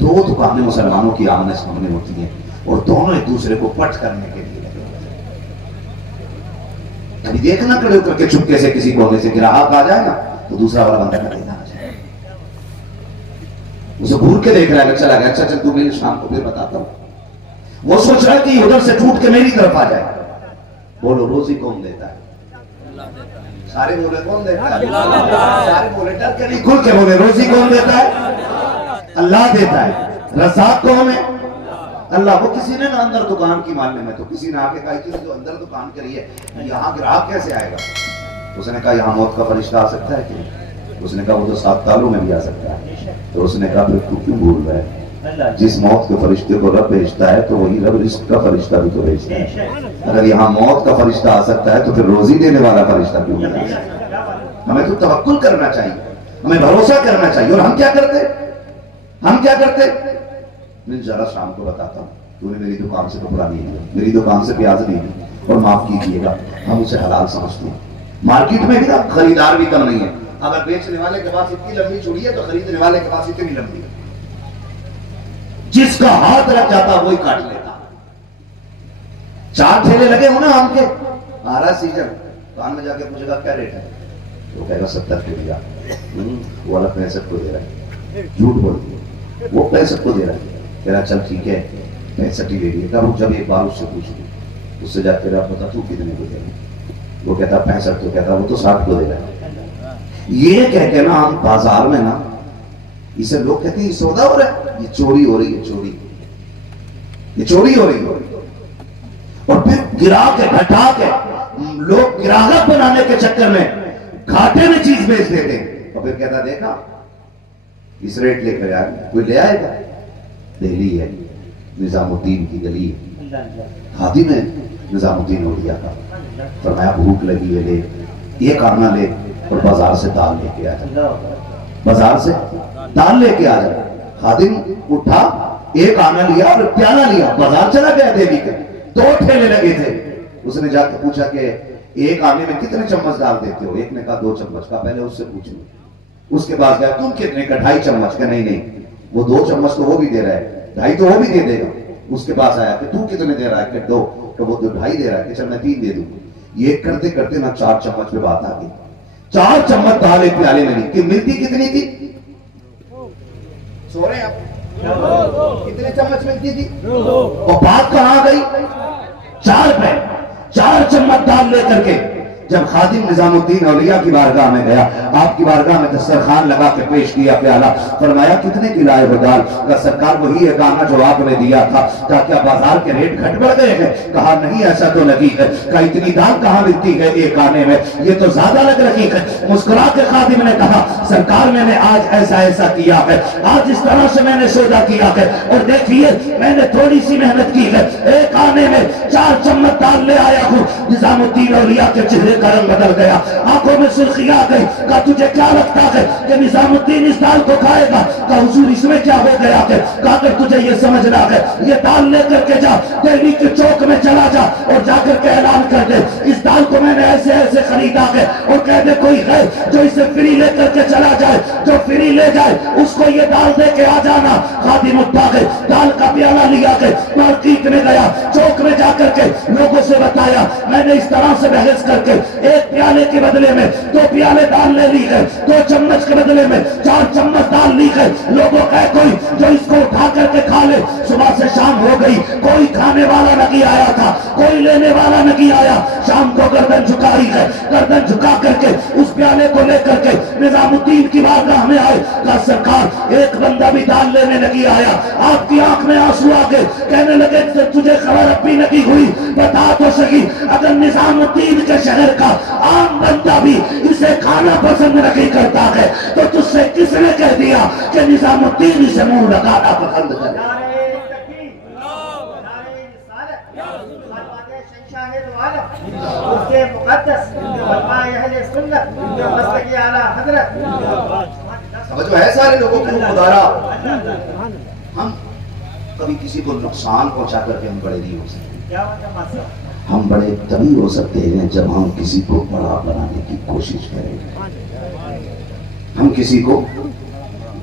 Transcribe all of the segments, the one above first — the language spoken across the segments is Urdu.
دو دکانیں مسلمانوں کی آمنے سامنے ہوتی ہیں اور دونوں ایک دوسرے کو پٹ کرنے کے لیے لگے ہوتے ہیں. کبھی دیکھنا کھڑے کر کے چپکے سے کسی کونے سے گراہک آ جائے نا تو دوسرا والا بندہ نہ دینا آ جائے, اسے گھور کے دیکھ رہا ہے, چلا گیا, اچھا چل تو میری شام کو پھر بتاتا ہوں. وہ سوچ رہا ہے کہ ادھر سے ٹوٹ کے میری طرف آ جائے. بولو روزی کون دیتا ہے؟ سارے بولے کون دیتا ہے؟ سارے بولے ڈر کے نہیں کھل کے بولے روزی کون دیتا ہے؟ اللہ دیتا ہے. رزاق کون ہے؟ اللہ. وہ کسی نے نہ اندر دکان کی ماننے میں تو کسی نے آ کے کہا کہ جو اندر دکان کری ہے یہاں گراہک کیسے آئے گا؟ اس نے کہا یہاں موت کا فرشتہ آ سکتا ہے کہ؟ اس نے کہا وہ تو 7 تالوں میں بھی آ سکتا ہے. تو اس نے کہا پھر تو کیوں بھول رہا ہے؟ جس موت کے فرشتے کو رب بھیجتا ہے تو وہی رب رزق کا فرشتہ بھی تو بھیجتا ہے. اگر یہاں موت کا فرشتہ آ سکتا ہے تو پھر روزی دینے والا فرشتہ کیوں نہیں آ سکتا؟ ہمیں تو توکل کرنا چاہیے, ہمیں بھروسہ کرنا چاہیے. اور ہم کیا کرتے؟ میں ذرا شام کو بتاتا ہوں, تو نے میری دکان سے کپڑا نہیں لیا, میری دکان سے پیاز نہیں لی, اور معاف کیجیے گا ہم اسے حلال سمجھتے ہیں. مارکیٹ میں بھی نا خریدار بھی کم نہیں ہے. اگر بیچنے والے کے پاس اتنی لمبی چوڑی ہے تو خریدنے والے کے پاس اتنی لمبی ہے. جس کا ہاتھ لگ جاتا وہی کاٹ لیتا. 4 ٹھیلے لگے ہو نا آم کے, آ رہا سیزن, دکان میں جا کے پوچھے گا کیا ریٹ ہے, وہ کہے گا 70 کے دیا, وہ والا 65 کو دے رہا ہے. جھوٹ بول دیا, وہ 65 کو دے رہا ہے. کہہ رہا چل ٹھیک ہے 65 ہی لے لیے. کہ جب ایک بار اس سے پوچھ لی, اس سے جا کے رہا بتا تو کتنے کو دے رہا؟ وہ کہتا 65. تو کہتا وہ تو 60 کو دے رہا ہے. یہ کہہ کے نا ہم بازار میں نا اسے لوگ کہتے ہیں یہ سودا ہو رہا ہے, یہ چوری ہو رہی ہے, یہ چوری ہو رہی ہے. اور پھر گرا کے گھٹا کے لوگ گراہک بنانے کے چکر میں گھاٹے میں چیز بیچ دیتے ہیں. اور پھر کہتا دیکھا اس ریٹ لے کر آئے, کوئی لے آئے گا؟ دہلی ہے, نظام الدین کی گلی ہے, خادم ہے نظام الدین اولیاء کا. فرمایا بھوک لگی ہے لے, ایک آنا لے اور بازار سے دال لے کے آ جائے, بازار سے دال لے کے آ جائے. خادم اٹھا, ایک آنا لیا اور پیالہ لیا, بازار چلا گیا دہلی کے. 2 ٹھیلے لگے تھے. اس نے جا کے پوچھا کہ ایک آنے میں کتنے چمچ ڈال دیتے ہو؟ ایک نے کہا 2 چمچ کا. پہلے اس سے پوچھو. اس کے بعد گیا تم کتنے کا؟ 2.5 چمچ کا. نہیں وہ 2 چمچ تو وہ بھی دے رہا ہے, 2.5 تو وہ بھی دے دے گا. اس کے پاس آیا کہ تو کتنے دے رہا ہے؟ کہ 2. کہ وہ تو 2.5 دے رہا ہے, کہ چل میں 3 دے دوں. یہ کرتے کرتے نا 4 چمچ پہ بات آ گئی. 4 چمچ دال ایک پیالے میں لی. کہ ملتی کتنی تھی؟ سو رہے ہیں آپ؟ کتنے چمچ ملتی تھی؟ اور بات کہاں گئی؟ 4 پہ. 4 چمچ دال لے کر کے جب خادم نظام الدین اولیاء کی بارگاہ میں گیا, آپ کی بارگاہ میں دسترخوان لگا کے پیش کیا پیالہ. فرمایا کتنے کی لائے ہو دال؟ کہ سرکار وہی ہے گانا جو آپ نے دیا تھا. کیا بازار کے ریٹ گھٹ بڑھ گئے ہیں؟ کہا نہیں ایسا تو نہیں ہے. کہ اتنی دال کہاں ملتی ہے ایک آنے میں, یہ تو زیادہ لگ رہی ہے. مسکرا کے خادم نے کہا سرکار میں نے آج ایسا کیا ہے, آج اس طرح سے میں نے سودا کیا ہے, اور دیکھیے میں نے تھوڑی سی محنت کی ہے, ایک آنے میں 4 چمچ دال لے آیا ہوں. نظام الدین اولیاء کے چہرے کا رنگ بدل گیا, آنکھوں میں سرخی آ گئی. کہا تجھے کیا لگتا ہے کہ نظام الدین اس دال کو کھائے گا؟ کہا حضور اس میں کیا ہو گیا ہے؟ کہا کہ تجھے یہ سمجھنا ہے, یہ دال لے کر کے جا دہلی کے چوک میں چلا جا اور جا کر کے اعلان کر دے اس دال کو میں نے ایسے خریدا ہے, اور کہہ دے کوئی ہے جو اسے فری لے کر کے چلا جائے, جو فری لے جائے اس کو یہ دال دے کے آ جانا. خادم اٹھا گئے, دال کا پیالہ لیا گئے, مارکیٹ میں گیا, چوک میں جا کر کے لوگوں سے بتایا میں نے اس طرح سے بحث کر کے ایک پیالے کے بدلے میں 2 پیالے دال لے لی ہے, 2 چمچ کے بدلے میں 4 چمچ دال لی ہے. لوگوں کا کوئی جو اس کو اٹھا کر کے کھا لے. صبح سے شام ہو گئی, کوئی کھانے والا نہیں آیا تھا, کوئی لینے والا نہیں آیا. شام کو گردن جھکائی ہے, گردن جھکا کر کے اس پیالے کو لے کر کے نظام الدین کی بارگاہ میں آئے. کہا سرکار ایک بندہ بھی دال لینے نہیں آیا. آپ کی آنکھ میں آنسو آ گئے, کہنے لگے تجھے خبر اب بھی نہیں ہوئی, بتا تو صحیح اگر نظام الدین کے شہر کا عام بندہ بھی اسے کھانا پسند نہیں کرتا ہے تو تجھ سے کس نے کہہ دیا کہ نظام الدین اسے منہ لگانا پسند کرے؟ سمجھو ہے سارے لوگوں کو خدارا. ہم کبھی کسی کو نقصان پہنچا کر کے ہم بڑے نہیں ہو سکتے. ہم بڑے تبھی ہو سکتے ہیں جب ہم کسی کو بڑا بنانے کی کوشش کریں. ہم کسی کو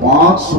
500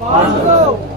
500।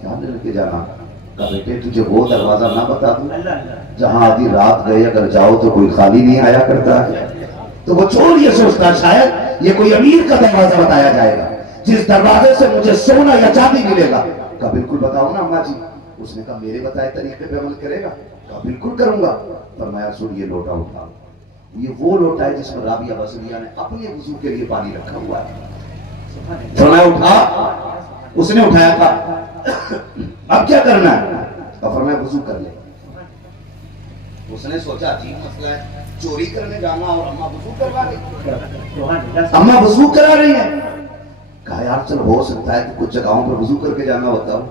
کیا لے کے جانا؟ کہا بیٹے تجھے وہ دروازہ نہ بتا دوں جہاں آدھی رات گئے اگر جاؤ تو کوئی خالی نہیں آیا کرتا ہے؟ تو وہ چور یہ سوچتا شاید یہ کوئی امیر کا دروازہ بتایا جائے گا جس دروازے سے مجھے سونا یا چاندی ملے گا۔ کہا بالکل بتاؤ نا اماں جی۔ اس نے کہا میرے بتائے طریقے پہ عمل کرے گا؟ کہا بالکل کروں گا۔ فرمایا سن یہ لوٹا اٹھا، یہ وہ لوٹا ہے جس میں رابعہ بصریہ نے اپنے وضو کے لیے پانی رکھا ہوا ہے۔ فرمایا اٹھا، اس نے اٹھایا تھا، اب کیا کرنا ہے؟ فرمایا وضو کر لے۔ اس نے سوچا عجیب مسئلہ ہے، چوری کرنے جانا اور اماں وضو کروا رہی، اماں وضو کرا رہی ہیں۔ کہا یار چل ہو سکتا ہے کہ کچھ جگہوں پر وضو کر کے جانا ہوتا ہو،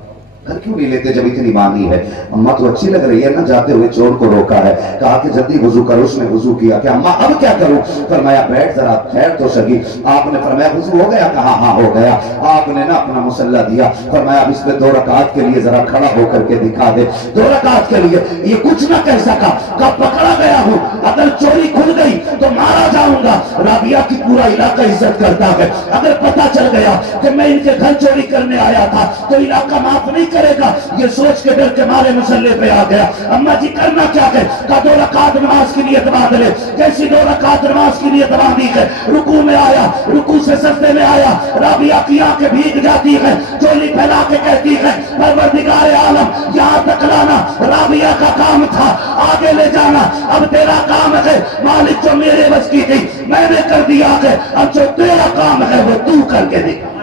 گھر کیوں نہیں لیتے جب اتنی مانی ہے؟ اماں تو اچھی لگ رہی ہے نا، جاتے ہوئے چور کو روکا ہے، کہا کہ جلدی وضو کرو۔ اس نے وضو کیا کہ اماں اب کیا کروں؟ فرمایا بیٹھ ذرا ٹھہر تو سکی۔ آپ نے فرمایا وضو ہو گیا؟ کہا ہاں ہو گیا۔ آپ نے نا اپنا مصلی دیا، فرمایا اب اس پہ 2 رکعت کے لیے ذرا کھڑا ہو کر کے دکھا دے۔ 2 رکعت کے لیے یہ کچھ نہ کہہ سکا، کب پکڑا گیا ہوں، اگر چوری کھل گئی تو مارا جاؤں گا۔ رابعہ کی پورا علاقہ عزت کرتا ہے، اگر پتا چل گیا کہ میں ان کے گھر چوری کرنے آیا تھا تو علاقہ معاف نہیں کرے گا، یہ سوچ کے ڈر کے مارے مصلی پہ آ گیا۔ اماں جی کرنا کیا ہے؟ کہا 2 رکعت نماز کی نیت باندھ لے۔ جیسی 2 رکعت نماز کی نیت باندھی ہے، رکوع میں آیا، رکوع سے سجدے میں آیا، رابعہ کی آنکھیں بھیگ جاتی ہے، چولی پھیلا کے کہتی ہے پروردگار عالم یہاں تک لانا رابعہ کا کام تھا، آگے لے جانا اب تیرا کام ہے۔ مالک جو میرے بس کی تھی میں نے کر دیا ہے، اب جو تیرا کام ہے وہ تو کر کے دکھا۔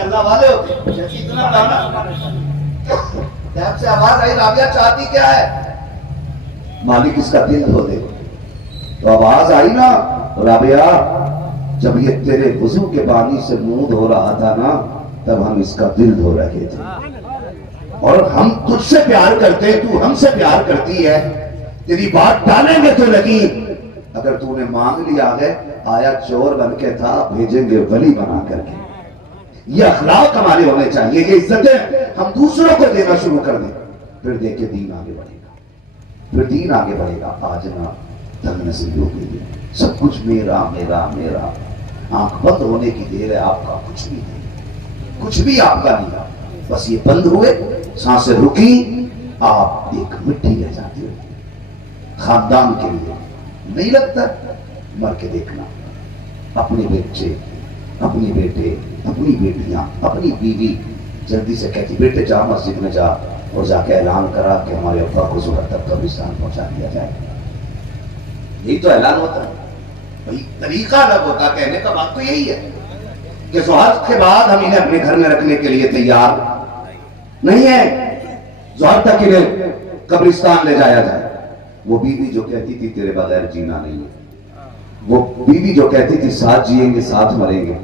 اللہ والے ہوتے اتنا لانا سے آواز آئی رابعہ چاہتی کیا ہے؟ مالک اس کا دل دھو دے۔ تو آواز آئی نا رابعہ جب یہ تیرے وضو کے پانی سے منہ دھو رہا تھا نا تب ہم اس کا دل دھو رہے تھے، اور ہم تجھ سے پیار کرتے، تو ہم سے پیار کرتی ہے، تیری بات ڈالیں گے تو لگی، اگر تو نے مانگ لیا ہے آیا چور بن کے تھا بھیجیں گے ولی بنا کر کے۔ یہ اخلاق ہمارے ہونے چاہیے، یہ عزتیں ہم دوسروں کو دینا شروع کر دیں، پھر دیکھ کے دین آگے بڑھے گا، پھر دین آگے بڑھے گا۔ آج نا تنگ نصیب ہو گئی ہے، سب کچھ میرا میرا میرا، آنکھ بند ہونے کی دیر ہے، آپ کا کچھ بھی نہیں، کچھ بھی آپ کا نہیں، بس یہ بند ہوئے، سانسیں رکی، آپ ایک مٹی رہ جاتی ہو۔ خاندان کے لیے نہیں لگتا، مر کے دیکھنا، اپنے بچے، اپنی بیٹے، اپنی بیٹیاں، اپنی بیوی جلدی سے کہتی بیٹے جا مسجد میں جا، اور جا کے اعلان کرا کہ ہمارے ابا کو ظہر تک قبرستان پہنچا دیا جائے۔ یہی تو اعلان ہوتا ہے بھائی، طریقہ الگ ہوتا، کہنے کا بات تو یہی ہے کہ ظہر کے بعد ہم انہیں اپنے گھر میں رکھنے کے لیے تیار نہیں ہے، ظہر تک انہیں قبرستان لے جایا جائے۔ وہ بیوی جو کہتی تھی تیرے بغیر جینا نہیں ہے، وہ بیوی جو کہتی تھی ساتھ جئیں گے ساتھ مریں گے،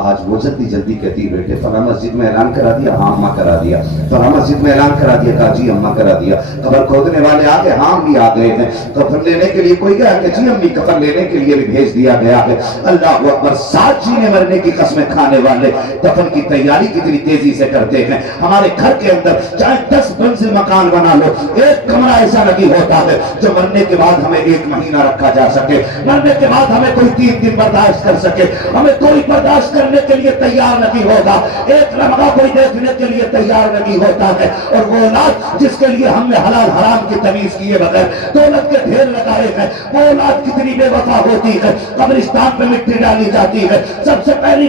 آج وہ جلدی جلدی کہتی بیٹے فلاں مسجد میں اعلان کرا دیا، ہاں اماں کرا دیا، فلاں مسجد میں اعلان کرا دیا، کہا جی اماں کرا دیا، قبر کھودنے والے آ گئے، ہاں بھی آ گئے ہیں، کفن لینے کے لیے کوئی گیا کہ جی امی کفن لینے کے لیے بھی بھیج دیا گیا ہے۔ اللہ اکبر، ساتھ جینے مرنے کی قسمیں کھانے والے دفن کی تیاری کتنی تیزی سے کرتے ہیں۔ ہمارے گھر کے اندر چاہے 10 منزل مکان بنا لو، ایک کمرہ ایسا نہیں ہوتا ہے جو مرنے کے بعد ہمیں 1 مہینہ رکھا جا سکے، مرنے کے بعد ہمیں کوئی 3 دن برداشت کر سکے، ہمیں کوئی برداشت کرنے کے لیے تیار نہیں ہوگا، ایک لمحہ کوئی دیکھنے کے لیے تیار نہیں ہوتا ہے۔ اور وہ اولاد جس کے لیے ہم نے حلال حرام کی تمیز کیے بغیر دولت کے ڈھیر لگائے ہیں، وہ اولاد کتنی بے وفا ہوتی ہے۔ قبرستان پہ مٹی ڈالی جاتی ہے، سب سے پہلی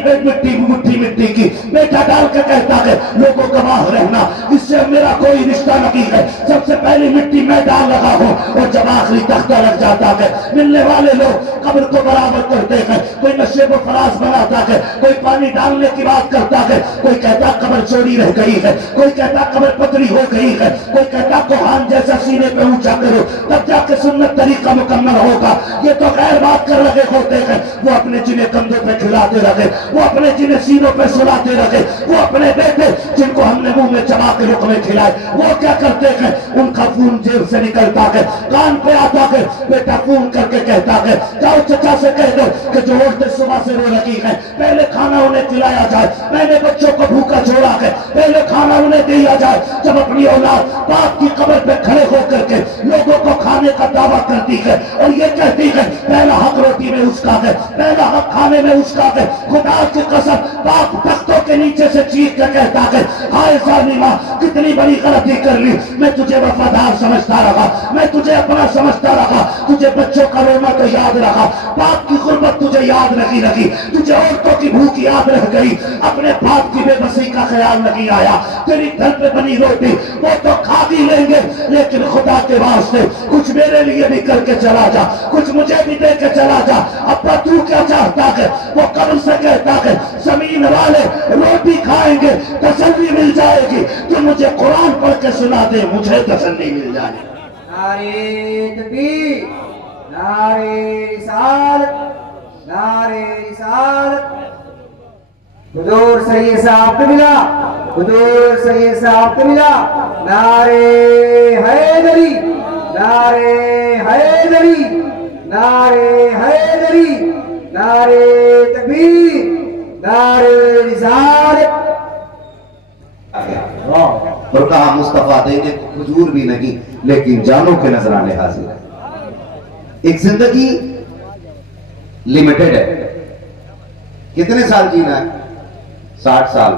مٹھی مٹی کی بیٹا ڈال کے کہتا ہے لوگوں گواہ رہنا، اس سے میرا کوئی رشتہ نہیں ہے، سب سے پہلی مٹی میں ڈال رہا ہوں۔ اور جب آخری تختہ لگ جاتا ہے، ملنے والے لوگ قبر کو برابر کرتے ہیں، کوئی نشیب و فراز بناتا ہے، کوئی پانی ڈالنے کی بات کرتا ہے، کوئی کہتا قبر چوری رہ گئی ہے، کوئی کہتا قبر پتری ہو گئی ہے، کوئی کہتا کوہان جیسا سینے پہ اونچا کرو تب جا کے سنت طریقہ مکمل ہوگا۔ یہ تو غیر بات کر رہے ہوتے ہیں، وہ اپنے جنہیں کندھوں پہ کھلاتے رہے، وہ اپنے جنہیں سینوں پہ سلاتے رہے، وہ اپنے بیٹے جن کو ہم نے منہ میں چبا کے لقمے کھلائے وہ کیا کرتے ہیں، ان کا فون جیب سے نکلتا ہے، کان پہ آتا ہے، بیٹا فون کر کے کہتا ہے جاؤ چچا سے کہہ دو کہ جو عورتیں صبح سے رو رہی ہیں پہلے کھانا انہیں کھلایا جائے، پہلے بچوں کو بھوکا چھوڑا کے پہلے کھانا انہیں دیا جائے۔ جب اپنی اولاد باپ کی قبر پہ کھڑے ہو کر کے لوگوں کو کھانے کا دعویٰ کرتی ہے اور یہ کہتی ہے پہلا حق روٹی میں اس کا ہے، پہلا حق کھانے میں اس کا ہے، خدا کی قسم باپ تختوں کے نیچے سے چیخ کے کہتا ہے ہائے ظالمہ کتنی بڑی غلطی کر لی، میں تجھے وفادار سمجھتا رہا، میں تجھے اپنا سمجھتا رہا، تجھے بچوں کا رونا تو یاد رہا، باپ کی غربت تجھے یاد نہیں رہی، تجھے عورتوں کی بھوک یاد رہ گئی، اپنے باپ کی بے بسی کا خیال نہیں آیا، تیری گھر پہ بنی روٹی وہ تو کھا بھی لیں گے لیکن خدا کے واسطے کچھ میرے لیے بھی کر کے چلا جا، کچھ مجھے بھی دے کے چلا جا۔ ابا تو کیا چاہتا ہے؟ وہ قبر سے کہتا ہے زمین والے روٹی کھائیں گے تسلی مل جائے گی، تو مجھے قرآن پڑھ کے سنا دے مجھے تسلی مل جائے گی۔ نعرے تکبیر، نعرے رسالت، نعرے رسالت۔ حضور سید صاحب کو ملا، حضور سید صاحب کو ملا۔ نعرے حیدری، نعرے حیدری، نعرے حیدری، نعرے تکبیر، نعرے رسالت۔ اور کہا مصطفیٰ دیں گے کھجور بھی نہیں لیکن جانوں کے نذرانے حاضر ہے۔ ایک زندگی لمیٹڈ ہے، کتنے سال جینا ہے؟ 60 سال،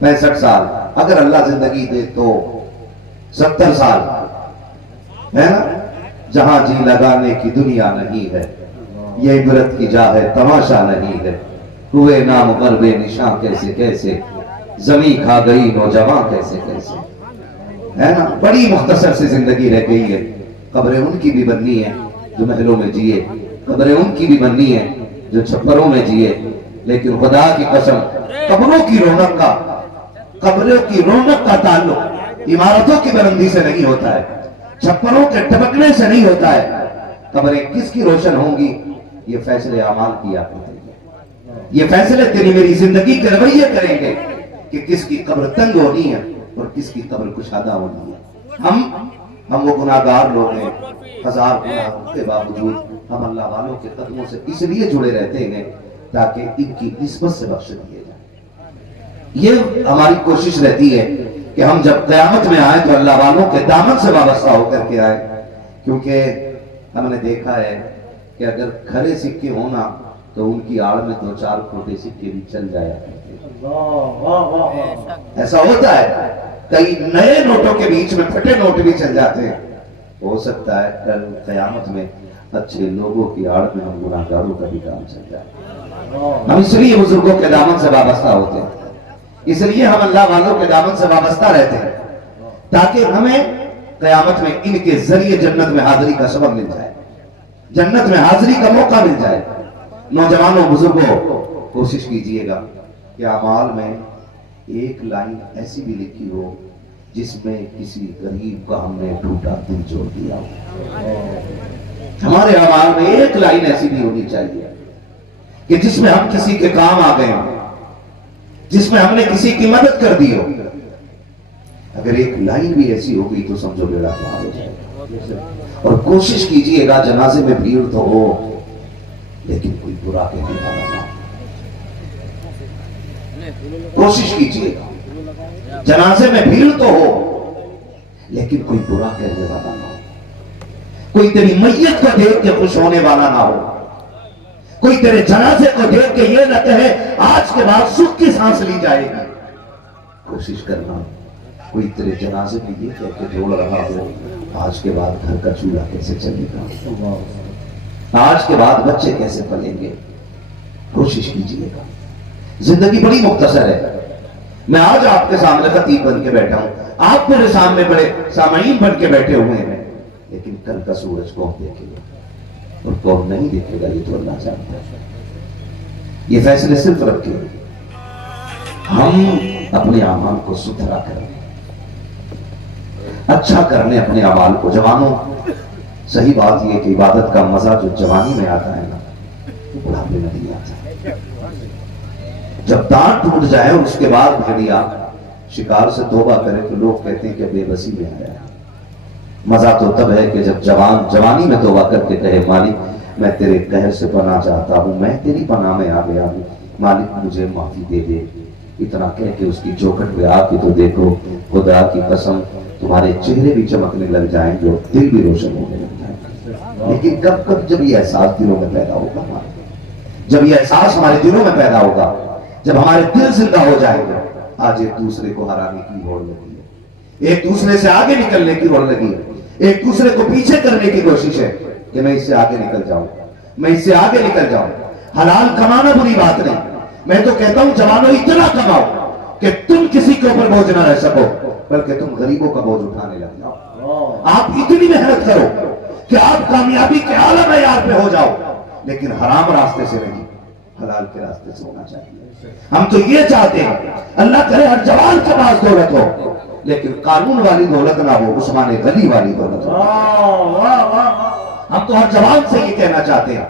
65 سال، اگر اللہ زندگی دے تو 70 سال ہے نا۔ جہاں جی لگانے کی دنیا نہیں ہے، یہ عبرت کی جا ہے تماشا نہیں ہے، ہوئے نام پر بے نشاں کیسے کیسے، زمین کھا گئی نوجوان کیسے کیسے، ہے نا۔ بڑی مختصر سی زندگی رہ گئی ہے۔ قبریں ان کی بھی بننی ہے جو محلوں میں جیے، قبریں ان کی بھی بننی ہے جو چھپروں میں جیے، لیکن خدا کی قسم قبروں کی رونق کا تعلق عمارتوں کی بلندی سے نہیں ہوتا ہے، چھپروں کے ٹپکنے سے نہیں ہوتا ہے۔ قبریں کس کی روشن ہوں گی یہ فیصلے اعمال کی آپ ہوتے ہیں، یہ فیصلے تیری میری زندگی کے رویے کریں گے کہ کس کی قبر تنگ ہونی ہے اور کس کی قبر کشادہ ہونی ہے۔ ہم وہ گناہگار لوگ ہیں، 1000 گناہوں کے باوجود ہم اللہ والوں کے قدموں سے اس لیے جڑے رہتے ہیں تاکہ ان کی نسبت سے بخش دیے جائیں۔ یہ ہماری کوشش رہتی ہے کہ ہم جب قیامت میں آئیں تو اللہ والوں کے دامن سے وابستہ ہو کر کے آئیں، کیونکہ ہم نے دیکھا ہے کہ اگر کھرے سکے ہونا تو ان کی آڑ میں 2-4 کھوٹے سکے بھی چل جایا کرتے۔ ایسا ہوتا ہے، کئی نئے نوٹوں کے بیچ میں پھٹے نوٹ بھی چل جاتے ہیں۔ ہو سکتا ہے کل قیامت میں اچھے لوگوں کی آڑ میں ہم گناہگاروں کا بھی کام چل جائے۔ ہم اس لیے بزرگوں کے دامن سے وابستہ ہوتے ہیں، اس لیے ہم اللہ والوں کے دامن سے وابستہ رہتے ہیں تاکہ ہمیں قیامت میں ان کے ذریعے جنت میں حاضری کا سبب مل جائے، جنت میں حاضری کا موقع مل جائے۔ نوجوانوں بزرگوں کوشش کیجئے گا کہ اعمال میں ایک لائن ایسی بھی لکھی ہو جس میں کسی غریب کا ہم نے ٹوٹا دل جوڑ دیا ہو۔ ہمارے اعمال میں ایک لائن ایسی بھی ہونی چاہیے کہ جس میں ہم کسی کے کام آ گئے ہوں، جس میں ہم نے کسی کی مدد کر دی ہو۔ اگر ایک لائن بھی ایسی ہوگی تو سمجھو بیڑا پار ہو جائے گا۔ اور کوشش کیجئے گا جنازے میں بھیڑ تو ہو لیکن کوئی برا کہنے والا نہ ہو۔ کوشش کیجئے گا جنازے میں بھیڑ تو ہو لیکن کوئی برا کہنے والا نہ ہو، کوئی تیری میت کو دیکھ کے خوش ہونے والا نہ ہو، کوئی تیرے جنازے کو دیکھ کے یہ نہ کہے آج کے بعد سکھ کی سانس لی جائے گی۔ کوشش کرنا کوئی تیرے جنازے میں یہ کہہ کے جوڑ رہا ہو آج کے بعد گھر کا چولہا کیسے چلے گا، آج کے بعد بچے کیسے پلیں گے۔ کوشش کیجئے گا، زندگی بڑی مختصر ہے۔ میں آج آپ کے سامنے خطیب بن کے بیٹھا ہوں، آپ میرے سامنے بڑے سامعین بن کے بیٹھے ہوئے ہیں، لیکن کل کا سورج کون دیکھے گا اور کون نہیں دیکھے گا یہ تو اللہ جانتا ہے۔ یہ فیصلے صرف رکھے ہم اپنے اعمال کو ستھرا کریں، اچھا کرنے اپنے اعمال کو۔ جوانوں صحیح بات یہ کہ عبادت کا مزہ جو جوانی میں آتا ہے نا وہ بڑھاپے میں نہیں آتا۔ جب دانت ٹوٹ جائے اور اس کے بعد بھیڑیا شکار سے توبہ کرے تو لوگ کہتے ہیں کہ بے بسی میں آیا۔ مزہ تو تب ہے کہ جب جوانی میں توبہ کر کے کہے مالک میں تیرے قہر سے پناہ چاہتا ہوں، میں تیری پناہ میں آ گیا ہوں، مالک مجھے معافی دے دے، اتنا کہہ کے اس کی چوکھٹ پہ آ کے تو دیکھو، خدا کی قسم تمہارے چہرے بھی چمکنے لگ جائیں گے اور دل بھی روشن ہونے لگ جائیں گے۔ لیکن کب جب یہ احساس دلوں میں پیدا ہوگا ہمارے، جب یہ احساس ہمارے دلوں میں پیدا ہوگا، جب ہمارے دل زندہ ہو جائیں گے۔ آج ایک دوسرے کو ہرانے کی ہوڑ لگی ہے، ایک دوسرے سے آگے نکلنے کی ہوڑ لگی ہے، ایک دوسرے کو پیچھے کرنے کی کوشش ہے کہ میں اس سے آگے نکل جاؤں، میں اس سے آگے نکل جاؤں۔ حلال کمانا بری بات نہیں، میں تو کہتا ہوں جوانوں اتنا کماؤ کہ تم کسی کے اوپر بوجھ نہ رہ سکو، بلکہ تم غریبوں کا بوجھ اٹھانے لگ جاؤ۔ آپ اتنی محنت کرو کہ آپ کامیابی کے اعلیٰ معیار پہ ہو جاؤ، لیکن حرام راستے سے نہیں، حلال کے راستے سے ہونا چاہیے۔ ہم تو یہ چاہتے ہیں اللہ کرے ہر جوان کے پاس دولت ہو، لیکن قانون والی دولت نہ ہو، عثمان غنی والی دولت ہو۔ ہم تو ہر جوان سے یہ کہنا چاہتے ہیں،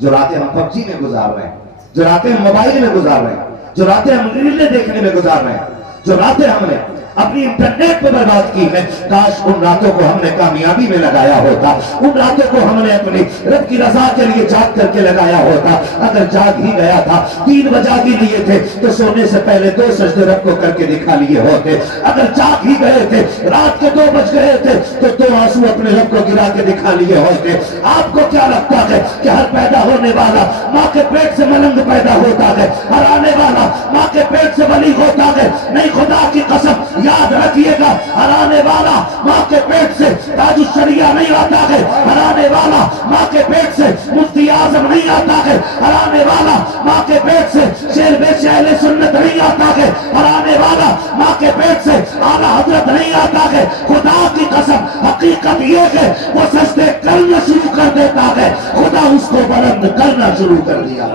جو راتیں ہم پب جی میں گزار رہے ہیں، جو راتیں ہم موبائل میں گزار رہے ہیں، جو راتیں ہم ریلیں دیکھنے میں گزار رہے ہیں، جو راتیں ہم نے اپنی انٹرنیٹ پہ برباد کی ہے، کاش ان راتوں کو ہم نے کامیابی میں لگایا ہوتا، ان راتوں کو ہم نے اپنی رب کی رضا کے لیے جاگ کر کے لگایا ہوتا۔ اگر جاگ ہی گیا تھا، 3 بجا ہی لیے تھے تو سونے سے پہلے 2 سجدے رب کو کر کے دکھا لیے ہوتے۔ اگر جاگ ہی گئے تھے، رات کے 2 بج گئے تھے تو 2 آنسو اپنے رب کو گرا کے دکھا لیے ہوتے۔ آپ کو کیا لگتا ہے کہ ہر پیدا ہونے والا ماں کے پیٹ سے ملنگ پیدا ہوتا ہے، ہر آنے والا ماں کے پیٹ سے ولی ہوتا ہے؟ نہیں، خدا کی قسم یاد رکھیے گا، ہرانے والا ماں کے پیٹ سے تاج الشریعہ نہیں آتا ہے، ہرانے والا ماں کے پیٹ سے مفتی اعظم نہیں آتا ہے، ہرانے والا ماں کے پیٹ سے شیر بیش اہل سنت نہیں آتا ہے، ہرانے والا ماں کے پیٹ سے اعلیٰ حضرت نہیں آتا ہے۔ خدا کی قسم حقیقت یہ ہے وہ سجدے کرنا شروع کر دیتا ہے، خدا اس کو بلند کرنا شروع کر دیا۔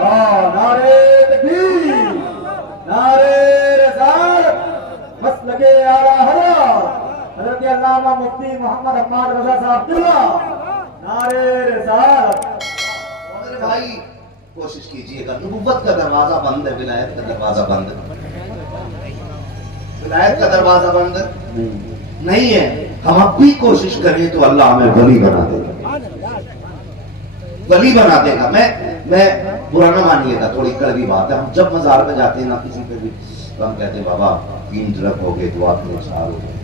نعرے تکبیر، نعرے رسالت، مسلک اعلیٰ حضرت حضرت علامہ مفتی محمد عمار رضا صاحب قبلہ، نعرے رسالت۔ میرے بھائی کوشش کیجئے گا، نبوت کا دروازہ بند ہے، ولایت کا دروازہ بند ہے، ولایت کا دروازہ بند نہیں ہے۔ ہم اب بھی کوشش کریں تو اللہ ہمیں ولی بنا دے گا، ولی بنا دے گا۔ میں برا نہ مانیے گا، تھوڑی کڑوی بات ہے، ہم جب مزار پہ جاتے ہیں نا کسی پہ بھی تو ہم کہتے ہیں بابا 3 ڈرگ ہو گئے، دعا کریں 4 ہو گئے،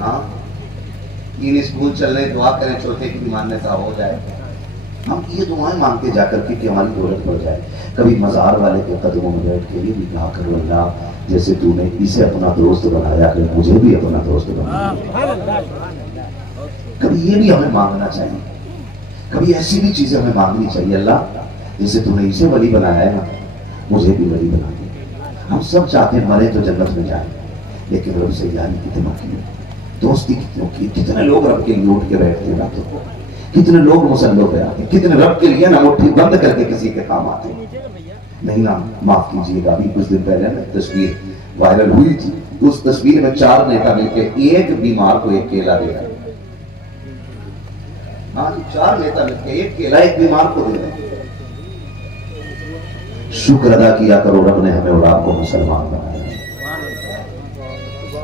ہاں 3 اسکول چل رہے، دعا کریں چوتھے کی بھی مانیتا ہو جائے۔ ہم یہ دعائیں مانگتے جا کر کے کہ ہماری دولت بڑھ جائے۔ کبھی مزار والے کے قدموں میں بیٹھ کے یہ بھی کہا کرو اللہ جیسے تو نے اسے اپنا دوست بنایا کہ مجھے بھی اپنا دوست بنا۔ کبھی یہ بھی ہمیں مانگنا چاہیے، کبھی ایسی بھی چیزیں ہمیں مانگنی چاہیے، اللہ جیسے تو نے اسے ولی بنایا ہے نا مجھے بھی ولی بنا دے۔ ہم سب چاہتے ہیں مرے تو جنت میں جائیں، لیکن رب سے یاری کتنا کی، دوستی کتنوں کی، کتنے لوگ رب کے لیے اٹھ کے بیٹھتے ہیں راتوں کو، کتنے لوگ مسلوں پہ آتے ہیں، کتنے رب کے لیے نا مٹھی بند کر کے کسی کے کام آتے ہیں۔ نہیں نا، معاف کیجیے گا، ابھی کچھ دن پہلے نا تصویر وائرل ہوئی تھی، اس تصویر میں 4 نیتا مل کے ایک بیمار کو ایک کیلا دے رہے ہیں۔ ہاں 4 نیتا مل کے ایک کیلا ایک بیمار کو دے رہے ہیں۔ شکر ادا کیا کرو رب نے ہمیں اور آپ کو مسلمان بنایا،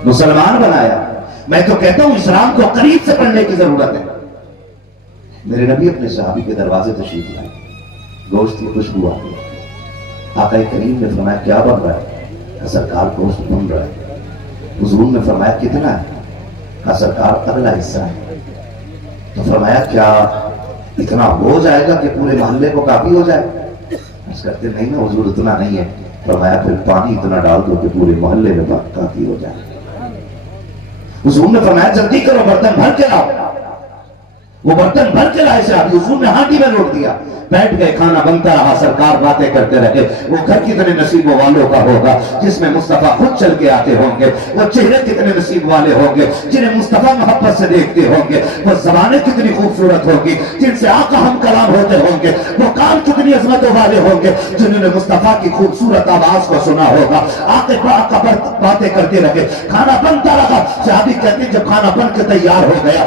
مسلمان بنایا۔ میں تو کہتا ہوں اسلام کو قریب سے پڑھنے کی ضرورت ہے۔ میرے نبی اپنے صحابی کے دروازے تشریف لائے، گوشت کی خوشبو آ گئی، آقا کریم نے فرمایا کیا بن رہا ہے؟ سرکار گوشت بن رہا ہے۔ حضور نے فرمایا کتنا ہے؟ سرکار اگلا حصہ ہے۔ تو فرمایا کیا اتنا ہو جائے گا کہ پورے محلے کو کافی ہو جائے؟ اس کرتے نہیں نا حضور اتنا نہیں ہے۔ فرمایا پھر پانی اتنا ڈال دو کہ پورے محلے میں کافی ہو جائے۔ حضور نے فرمایا جلدی کرو برتن بھر کے لاؤ۔ وہ برتن بھر کے لائے صحابی، حضور نے ہانڈی میں لوٹ دیا، بیٹھ گئے، کھانا بنتا رہا، سرکار باتیں کرتے رہے۔ وہ گھر کتنے نصیبوں والوں کا ہوگا جس میں مصطفیٰ خود چل کے آتے ہوں گے، وہ چہرے کتنے نصیب والے ہوں گے جنہیں مصطفیٰ محبت سے دیکھتے ہوں گے، وہ زبانیں کتنی خوبصورت ہوگی جن سے آقا ہم کلام ہوتے ہوں گے، وہ کان کتنی عظمتوں والے ہوں گے جنہوں نے مصطفیٰ کی خوبصورت آواز کو سنا ہوگا۔ آقا باتیں کرتے رہے، کھانا بنتا رہا۔ صحابی کہتے ہیں جب کھانا بن کے تیار ہو گیا،